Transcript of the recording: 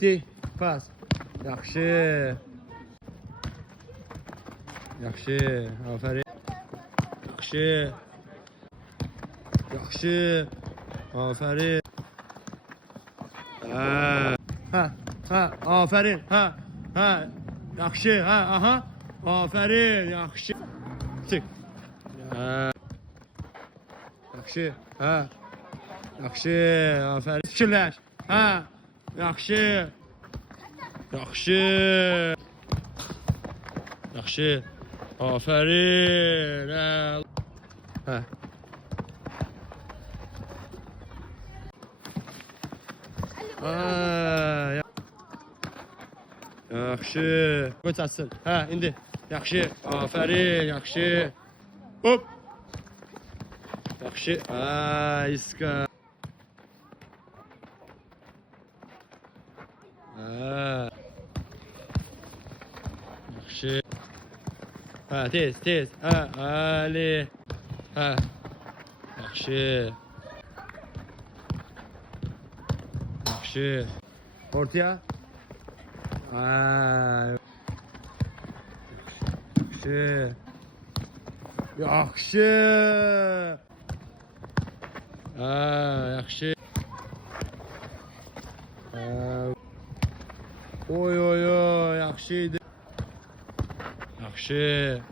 Getdik. Pas. Yaxşı. Yaxşı. Afərin. Yaxşı. Yaxşı. Afərin. Afərin. Yaxşı. Aha. Afərin. Yaxşı. Çık. Yaxşı. Yaxşı. Afərin. Fikirləş. Yaxşı. Yaxşı. Yaxşı. Afərin. Yaxşı. Qoç açsın. İndi. Yaxşı. Afərin. Yaxşı. Hop. Yaxşı. İska. Yaxşı. Tez. Ali. Yaxşı. Yaxşı. Ortaya. Yaxşı. Yaxşı. Yaxşı. Oy, yaxşı idi. Yaxşı.